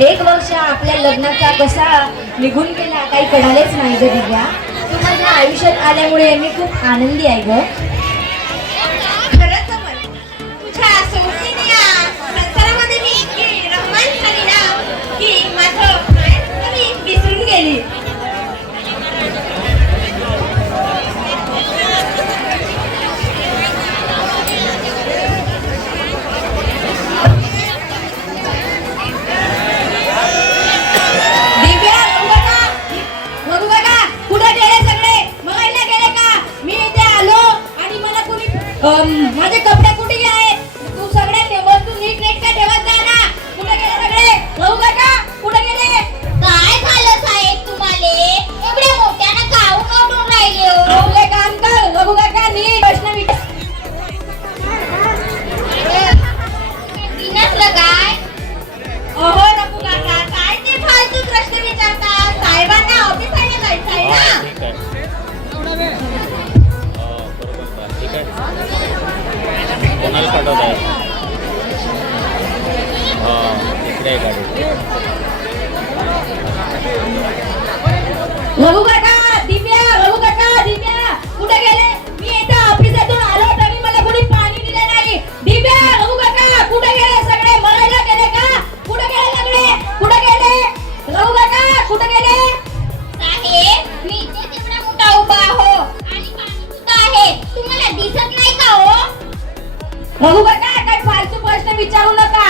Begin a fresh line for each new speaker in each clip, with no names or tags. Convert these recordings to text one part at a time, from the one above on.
एक वर्ष आपल्या लग्नाचा कसा निघून गेला काही कळालेच नाही ग दिव्या. तू माझ्या आयुष्यात आल्यामुळे मी खूप आनंदी आहे ग.
माझे
कपडे कुठे बघू
काका
दिव्या बघू काका दिव्या कुठे गेले? मी इथे ऑफिसातून आलो तरी मला कोणी पाणी दिले नाही. दिव्या बघू काका कुठे गेले सगळे? मरायला गेले का? कुठे गेले सगळे? कुठे गेले? बघू काका कुठे गेले?
साहेब मी इथे मोठा उभा आहो. आणि पाणी आहे? तुम्हाला दिसत नाही का हो?
बघू काका काय फालतू प्रश्न विचारू नका.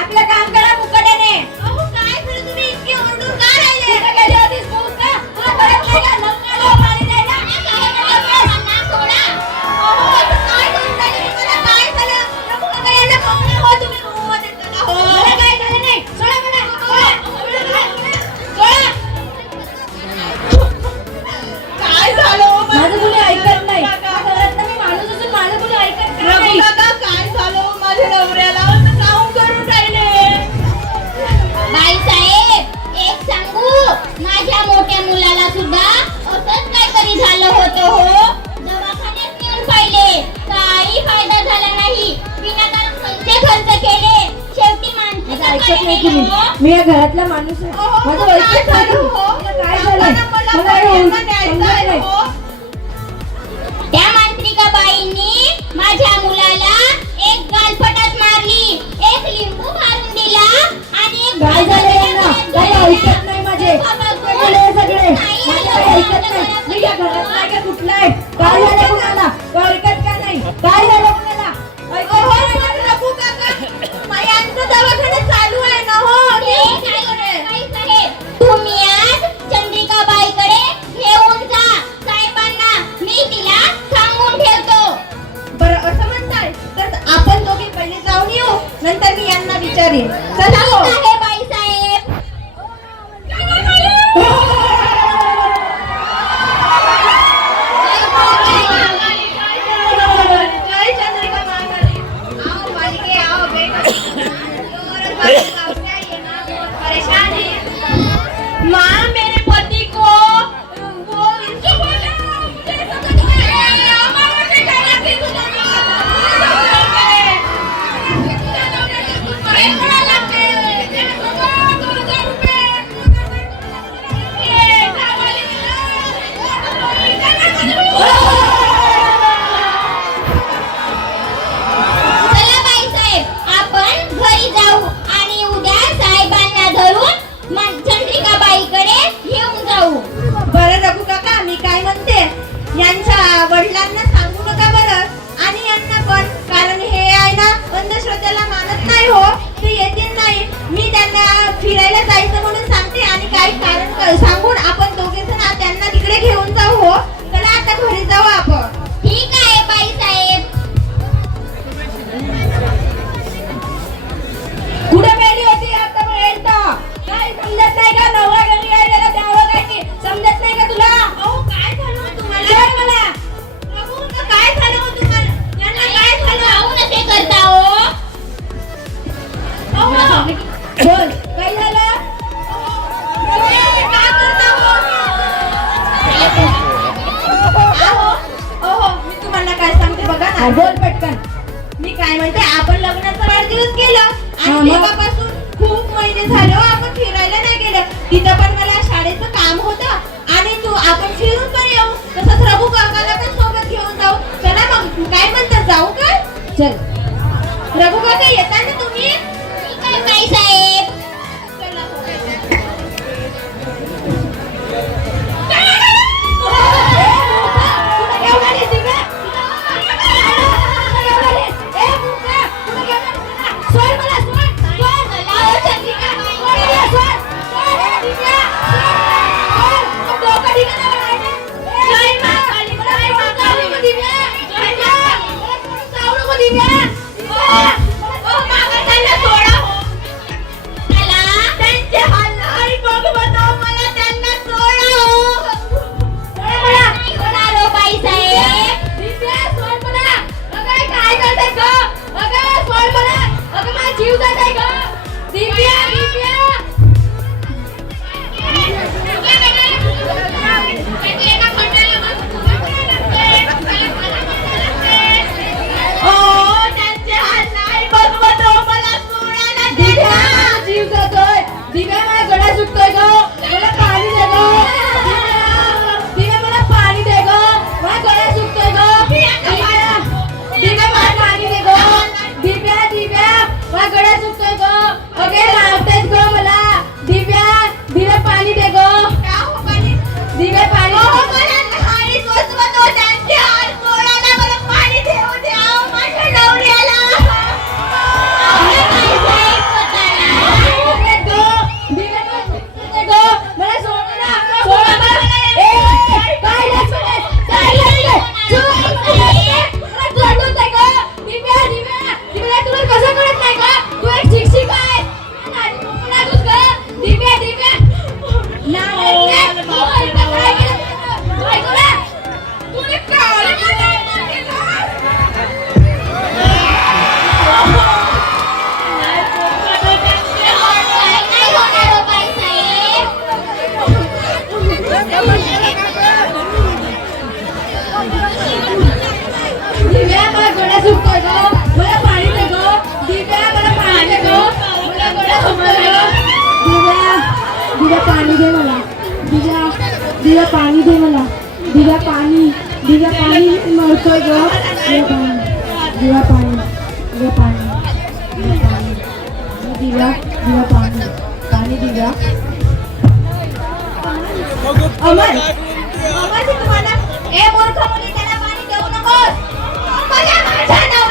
आपलं काम करा मुकड्याने
अहो काय तुम्ही? इतके ओरडून का राहिले?
गेली होतीस
Eu queria não माझ्या मोठ्या मुलाला सुद्धा असंच काहीतरी झालं होतं हो. दवाखान्यात नेऊन पाहिले. काही फायदा झाला नाही. विनाकारण पैसे खर्च केले. शेवटी
माझं
माणसाचा
ऐकत नाही
काही
तुम्ही. मी या घरातला माणूस आहे. माझं ऐकत नाही.
हो?
काय झालंय?
मला
हे समजत नाही.
त्या मांत्रिकाबाईंनी माझ्या मुलाला एक गालपटात मारली. एक लिंबू मारून दिला आणि एक
काय झालं यांना काही
झालं.
ऐकत नाही माझे. काय झालं कुणाला ऐकत का नाही काय झालं कुणाला
महिने झालो आपण फिरायला नाही गेलं. तिथं पण मला शाळेचं काम होतं. आणि तू आपण फिरून पण येऊ. तसंच रघु काकाला पण सोबत घेऊन जाऊ. चला मग काय म्हणतात जाऊ का?
चल.
रघु काका येता ना तुम्ही?
போறீங்க
दिव्या पाणी दे मला दिव्या दिव्या पाणी दे मला दिव्या पाणी दिव्या पाणी मरतोय ग दिव्या पाणी दिव्या पाणी दिव्या पाणी दिव्या दिव्या पाणी पाणी दिव्या
अमर अमर तुम्हाला ए मूर्ख मुली त्याला पाणी देऊ नकोस माझ्या माझ्या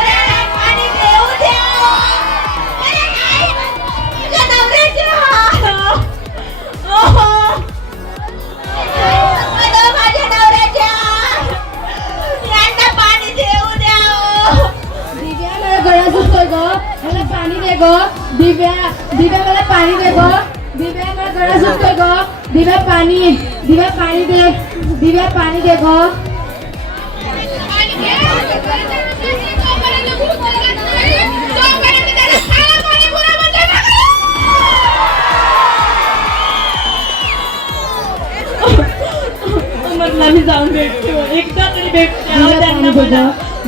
पाणी
दे ग. दिवे गळा सुटतोय ग. दिव्या पाणी दिवे पाणी दे. दिव्या पाणी दे ग.
मी जाऊन भेटतो. एकदा तरी भेट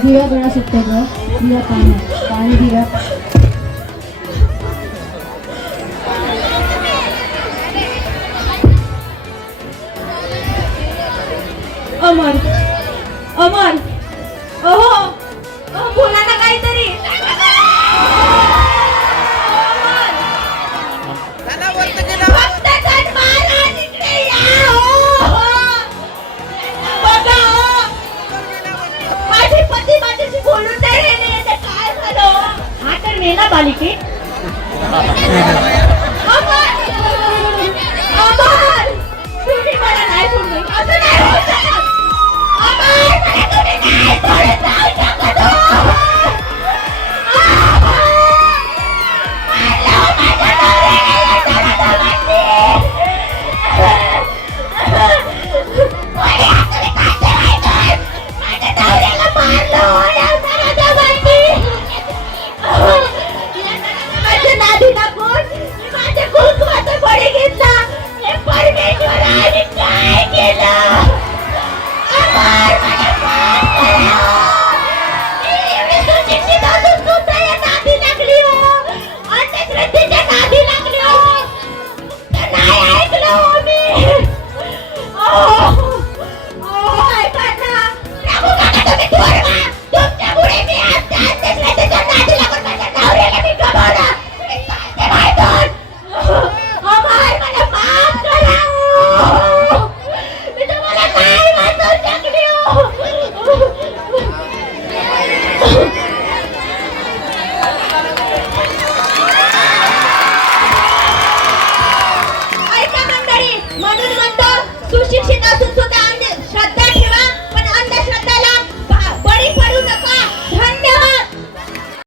दिव्या गळा सुटतोय ग. दिव्या पाणी पाणी दिव्या.
আমার আমার।